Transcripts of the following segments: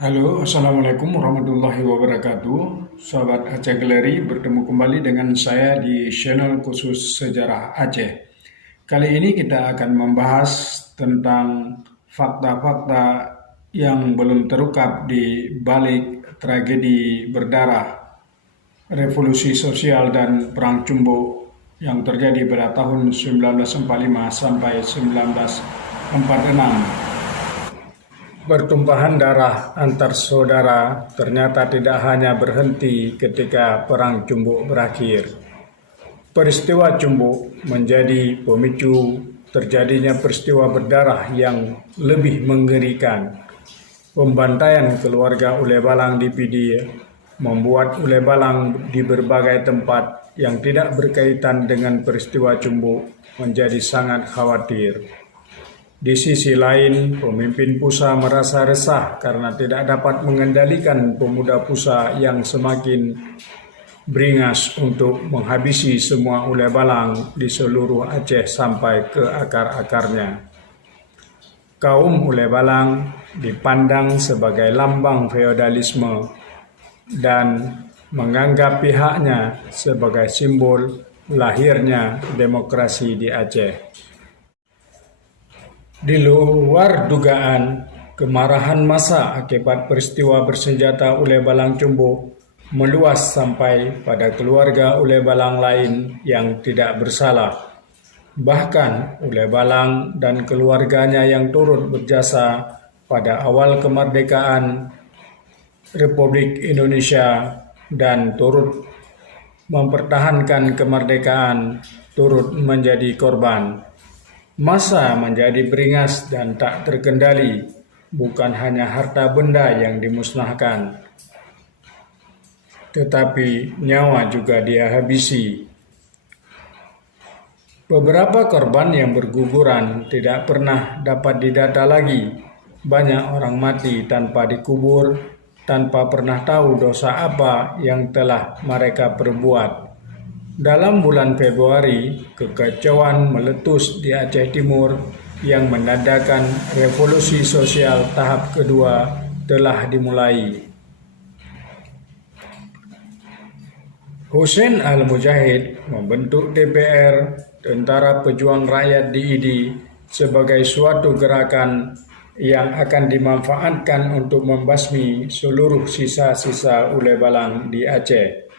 Halo, Assalamualaikum warahmatullahi wabarakatuh. Sahabat Aceh Galeri, bertemu kembali dengan saya di channel khusus Sejarah Aceh. Kali ini kita akan membahas tentang fakta-fakta yang belum terungkap di balik tragedi berdarah, revolusi sosial dan perang Cumbu yang terjadi pada tahun 1945 sampai 1946. Pertumpahan darah antar saudara ternyata tidak hanya berhenti ketika Perang Cumbu berakhir. Peristiwa Cumbu menjadi pemicu terjadinya peristiwa berdarah yang lebih mengerikan. Pembantaian keluarga Ule Balang di Pidi membuat Ule Balang di berbagai tempat yang tidak berkaitan dengan peristiwa Cumbu menjadi sangat khawatir. Di sisi lain, pemimpin Pusa merasa resah karena tidak dapat mengendalikan pemuda Pusa yang semakin beringas untuk menghabisi semua Ule Balang di seluruh Aceh sampai ke akar-akarnya. Kaum Ule Balang dipandang sebagai lambang feodalisme dan menganggap pihaknya sebagai simbol lahirnya demokrasi di Aceh. Di luar dugaan, kemarahan massa akibat peristiwa bersenjata Ule Balang Cumbu meluas sampai pada keluarga Ule Balang lain yang tidak bersalah. Bahkan Ule Balang dan keluarganya yang turut berjasa pada awal kemerdekaan Republik Indonesia dan turut mempertahankan kemerdekaan turut menjadi korban. Massa menjadi beringas dan tak terkendali, bukan hanya harta benda yang dimusnahkan, tetapi nyawa juga dia habisi. Beberapa korban yang berguguran tidak pernah dapat didata lagi. Banyak orang mati tanpa dikubur, tanpa pernah tahu dosa apa yang telah mereka perbuat. Dalam bulan Februari, kekacauan meletus di Aceh Timur yang menandakan revolusi sosial tahap kedua telah dimulai. Hussein Al-Mujahid membentuk TPR Tentara Pejuang Rakyat (TPRD) sebagai suatu gerakan yang akan dimanfaatkan untuk membasmi seluruh sisa-sisa Ule Balang di Aceh.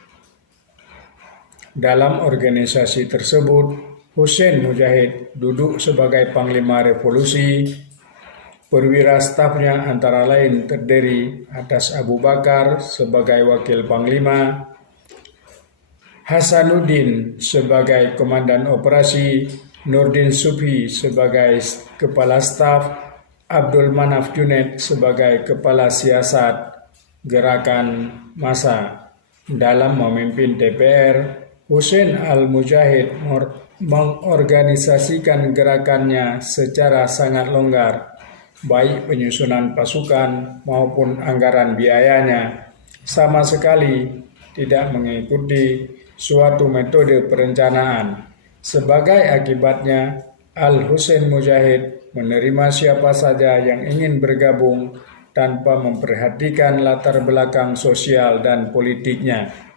Dalam organisasi tersebut, Hussein Mujahid duduk sebagai Panglima Revolusi. Perwira stafnya antara lain terdiri atas Abu Bakar sebagai Wakil Panglima, Hasanuddin sebagai Komandan Operasi, Nurdin Subhi sebagai Kepala Staf, Abdul Manaf Junaid sebagai Kepala Siasat Gerakan Massa. Dalam memimpin TPR, Hussein Al-Mujahid mengorganisasikan gerakannya secara sangat longgar, baik penyusunan pasukan maupun anggaran biayanya, sama sekali tidak mengikuti suatu metode perencanaan. Sebagai akibatnya, Al-Hussein Mujahid menerima siapa saja yang ingin bergabung tanpa memperhatikan latar belakang sosial dan politiknya.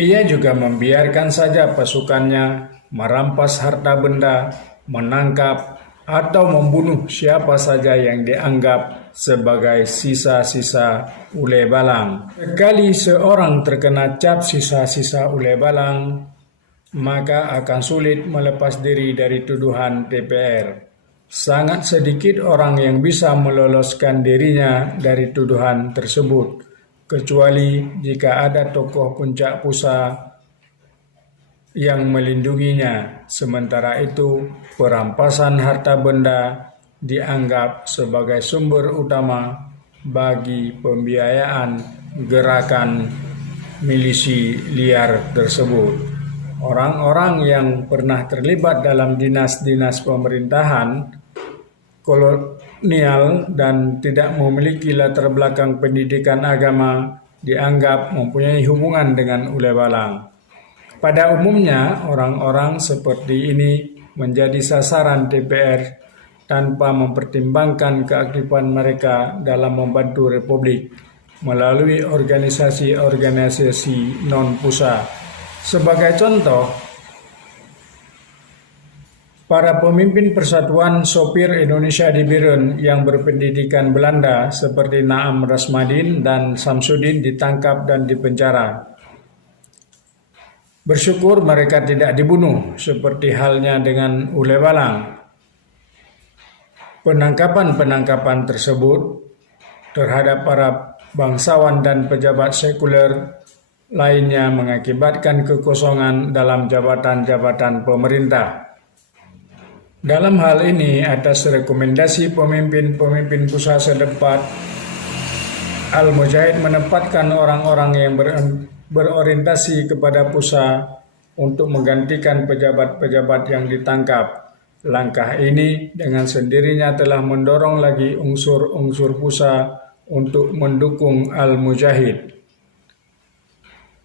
Ia juga membiarkan saja pasukannya merampas harta benda, menangkap, atau membunuh siapa saja yang dianggap sebagai sisa-sisa Ule Balang. Sekali seorang terkena cap sisa-sisa Ule Balang, maka akan sulit melepas diri dari tuduhan TPR. Sangat sedikit orang yang bisa meloloskan dirinya dari tuduhan tersebut, kecuali jika ada tokoh puncak Pusa yang melindunginya. Sementara itu, perampasan harta benda dianggap sebagai sumber utama bagi pembiayaan gerakan milisi liar tersebut. Orang-orang yang pernah terlibat dalam dinas-dinas pemerintahan kolonial dan tidak memiliki latar belakang pendidikan agama dianggap mempunyai hubungan dengan Ule Balang. Pada umumnya, orang-orang seperti ini menjadi sasaran TPR tanpa mempertimbangkan keaktifan mereka dalam membantu Republik melalui organisasi-organisasi non-PUSA. Sebagai contoh, para pemimpin Persatuan Sopir Indonesia di Biren yang berpendidikan Belanda seperti Naam Rasmadin dan Samsudin ditangkap dan dipenjara. Bersyukur mereka tidak dibunuh seperti halnya dengan Ule Balang. Penangkapan-penangkapan tersebut terhadap para bangsawan dan pejabat sekuler lainnya mengakibatkan kekosongan dalam jabatan-jabatan pemerintah. Dalam hal ini, atas rekomendasi pemimpin-pemimpin pusat setempat, Al-Mujahid menempatkan orang-orang yang berorientasi kepada pusat untuk menggantikan pejabat-pejabat yang ditangkap. Langkah ini dengan sendirinya telah mendorong lagi unsur-unsur pusat untuk mendukung Al-Mujahid.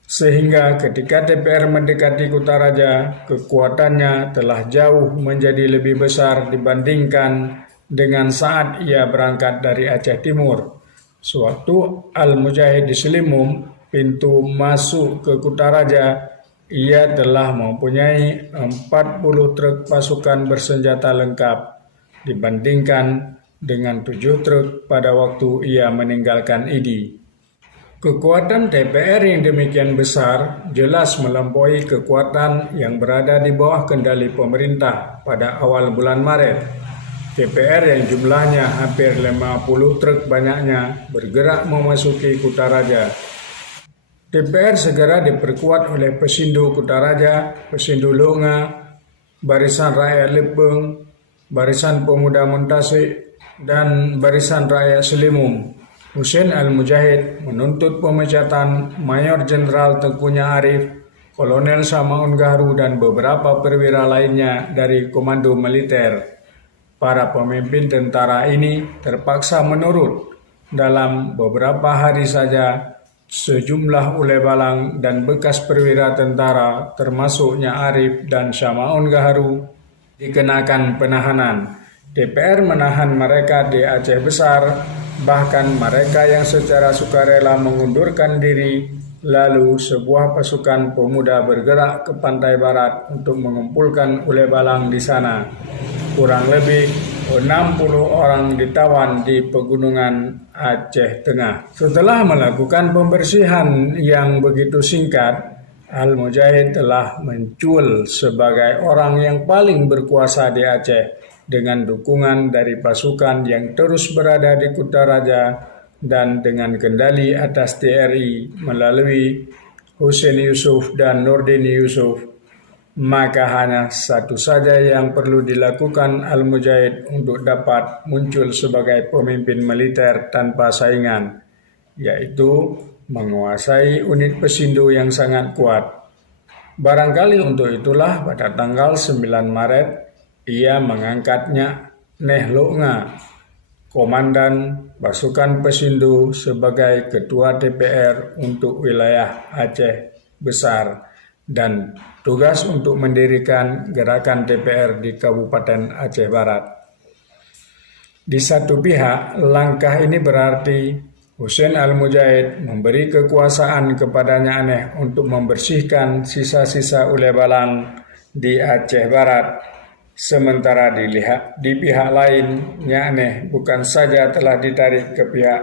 Sehingga ketika TPR mendekati Kutaraja, kekuatannya telah jauh menjadi lebih besar dibandingkan dengan saat ia berangkat dari Aceh Timur. Sewaktu Al-Mujahid di Selimum, pintu masuk ke Kutaraja, ia telah mempunyai 40 truk pasukan bersenjata lengkap dibandingkan dengan 7 truk pada waktu ia meninggalkan ID. Kekuatan TPR yang demikian besar jelas melampaui kekuatan yang berada di bawah kendali pemerintah pada awal bulan Maret. TPR yang jumlahnya hampir 50 truk banyaknya bergerak memasuki Kutaraja. TPR segera diperkuat oleh Pesindu Kutaraja, Pesindu Lunga, Barisan Rakyat Lepeng, Barisan Pemuda Muntasik, dan Barisan Rakyat Selimum. Husein Al-Mujahid menuntut pemecatan Mayor Jenderal Tengkunya Arif, Kolonel Samaun Gahru, dan beberapa perwira lainnya dari komando militer. Para pemimpin tentara ini terpaksa menurut. Dalam beberapa hari saja, sejumlah Ule Balang dan bekas perwira tentara termasuknya Arif dan Samaun Gahru dikenakan penahanan. TPR menahan mereka di Aceh Besar, bahkan mereka yang secara sukarela mengundurkan diri. Lalu sebuah pasukan pemuda bergerak ke pantai barat untuk mengumpulkan Ule Balang di sana. Kurang lebih 60 orang ditawan di pegunungan Aceh Tengah. Setelah melakukan pembersihan yang begitu singkat, Al-Mujahid telah muncul sebagai orang yang paling berkuasa di Aceh dengan dukungan dari pasukan yang terus berada di Kutaraja dan dengan kendali atas TRI melalui Husein Yusuf dan Nurdin Yusuf. Maka hanya satu saja yang perlu dilakukan Al-Mujahid untuk dapat muncul sebagai pemimpin militer tanpa saingan, yaitu menguasai unit pesindu yang sangat kuat. Barangkali untuk itulah pada tanggal 9 Maret ia mengangkatnya Neh Lunga, Komandan Pasukan Pesindu, sebagai Ketua DPR untuk wilayah Aceh Besar dan tugas untuk mendirikan gerakan DPR di Kabupaten Aceh Barat. Di satu pihak, langkah ini berarti Husein Al-Mujahid memberi kekuasaan kepada Nyak Neh untuk membersihkan sisa-sisa Ule Balang di Aceh Barat. Sementara di pihak lain, Nyak Neh bukan saja telah ditarik ke pihak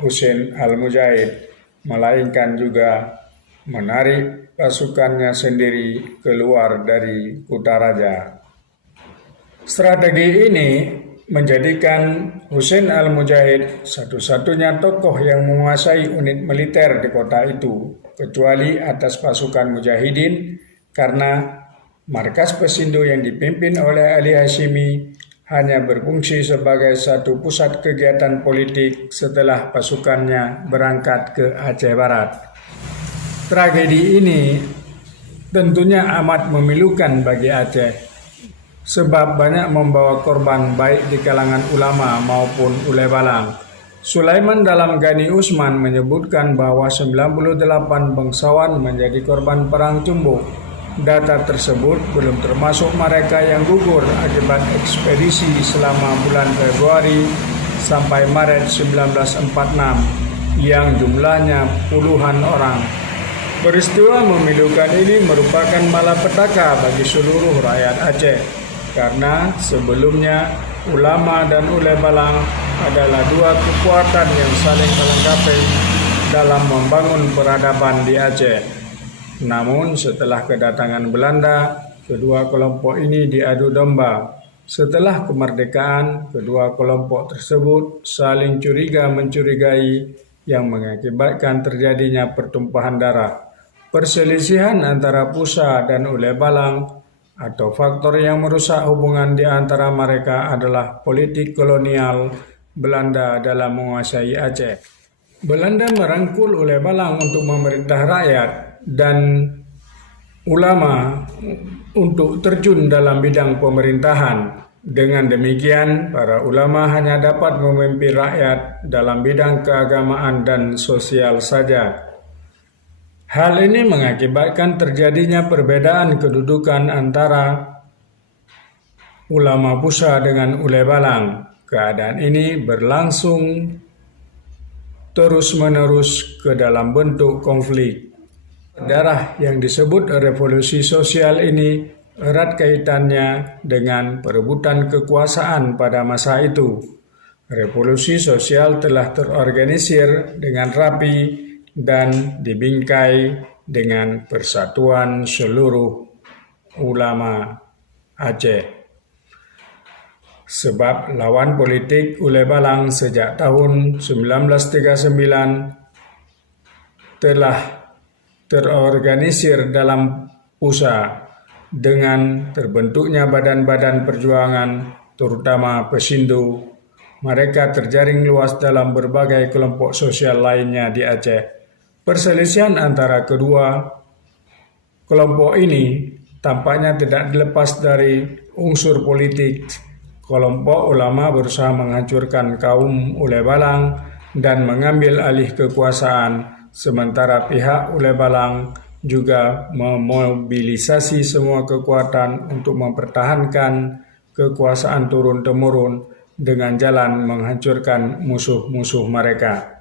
Husein Al-Mujahid, melainkan juga menarik pasukannya sendiri keluar dari Kutaraja. Strategi ini menjadikan Husein Al-Mujahid satu-satunya tokoh yang menguasai unit militer di kota itu, kecuali atas pasukan Mujahidin, karena markas Pesindu yang dipimpin oleh Ali Hashimi hanya berfungsi sebagai satu pusat kegiatan politik setelah pasukannya berangkat ke Aceh Barat. Tragedi ini tentunya amat memilukan bagi Aceh, sebab banyak membawa korban baik di kalangan ulama maupun Ule Balang. Sulaiman dalam Gani Usman menyebutkan bahwa 98 bangsawan menjadi korban perang Cumbuk. Data tersebut belum termasuk mereka yang gugur akibat ekspedisi selama bulan Februari sampai Maret 1946 yang jumlahnya puluhan orang. Peristiwa memilukan ini merupakan malapetaka bagi seluruh rakyat Aceh karena sebelumnya ulama dan ulebalang adalah dua kekuatan yang saling melengkapi dalam membangun peradaban di Aceh. Namun setelah kedatangan Belanda, kedua kelompok ini diadu domba. Setelah kemerdekaan, kedua kelompok tersebut saling curiga-mencurigai yang mengakibatkan terjadinya pertumpahan darah. Perselisihan antara Pusa dan Ulebalang atau faktor yang merusak hubungan di antara mereka adalah politik kolonial Belanda dalam menguasai Aceh. Belanda merangkul Ulebalang untuk memerintah rakyat dan ulama untuk terjun dalam bidang pemerintahan. Dengan demikian, para ulama hanya dapat memimpin rakyat dalam bidang keagamaan dan sosial saja. Hal ini mengakibatkan terjadinya perbedaan kedudukan antara ulama Pusa dengan Ulebalang. Keadaan ini berlangsung terus-menerus ke dalam bentuk konflik. Darah yang disebut revolusi sosial ini erat kaitannya dengan perebutan kekuasaan pada masa itu. Revolusi sosial telah terorganisir dengan rapi dan dibingkai dengan persatuan seluruh ulama Aceh. Sebab lawan politik Ulebalang sejak tahun 1939 telah terorganisir dalam Pusa dengan terbentuknya badan-badan perjuangan, terutama Pesindu. Mereka terjaring luas dalam berbagai kelompok sosial lainnya di Aceh. Perselisihan antara kedua kelompok ini tampaknya tidak dilepas dari unsur politik. Kelompok ulama berusaha menghancurkan kaum Ulebalang dan mengambil alih kekuasaan, sementara pihak Ulebalang juga memobilisasi semua kekuatan untuk mempertahankan kekuasaan turun-temurun dengan jalan menghancurkan musuh-musuh mereka.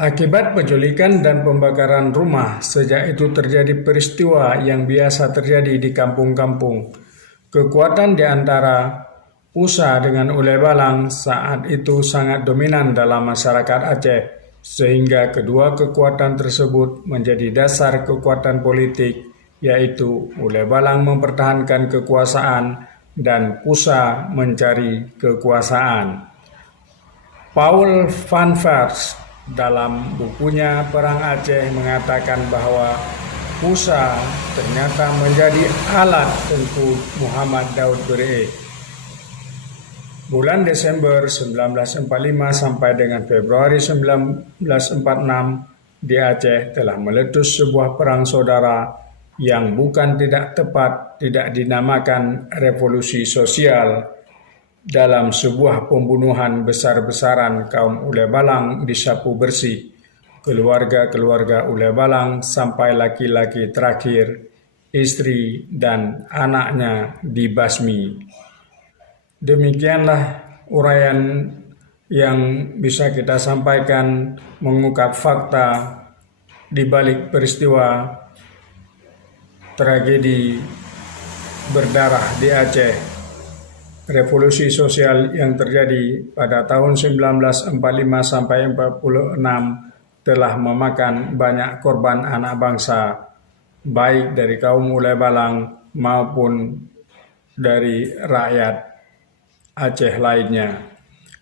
Akibat penculikan dan pembakaran rumah, sejak itu terjadi peristiwa yang biasa terjadi di kampung-kampung. Kekuatan di antara Pusa dengan Ulebalang saat itu sangat dominan dalam masyarakat Aceh, sehingga kedua kekuatan tersebut menjadi dasar kekuatan politik, yaitu Ulebalang mempertahankan kekuasaan dan Pusa mencari kekuasaan. Paul van Vers dalam bukunya Perang Aceh mengatakan bahwa Pusa ternyata menjadi alat tengku Muhammad Daud Bere. Bulan Desember 1945 sampai dengan Februari 1946 di Aceh telah meletus sebuah perang saudara yang bukan tidak tepat tidak dinamakan revolusi sosial dalam sebuah pembunuhan besar-besaran kaum Ulebalang disapu bersih. Keluarga-keluarga Ulebalang sampai laki-laki terakhir, istri dan anaknya dibasmi. Demikianlah uraian yang bisa kita sampaikan mengungkap fakta di balik peristiwa tragedi berdarah di Aceh. Revolusi sosial yang terjadi pada tahun 1945 sampai 46 telah memakan banyak korban anak bangsa, baik dari kaum Ulebalang maupun dari rakyat Aceh lainnya.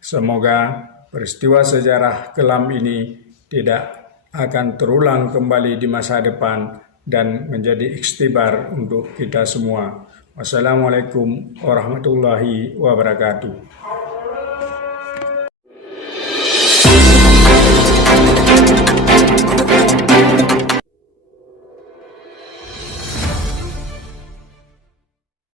Semoga peristiwa sejarah kelam ini tidak akan terulang kembali di masa depan dan menjadi ikhtibar untuk kita semua. Wassalamualaikum warahmatullahi wabarakatuh.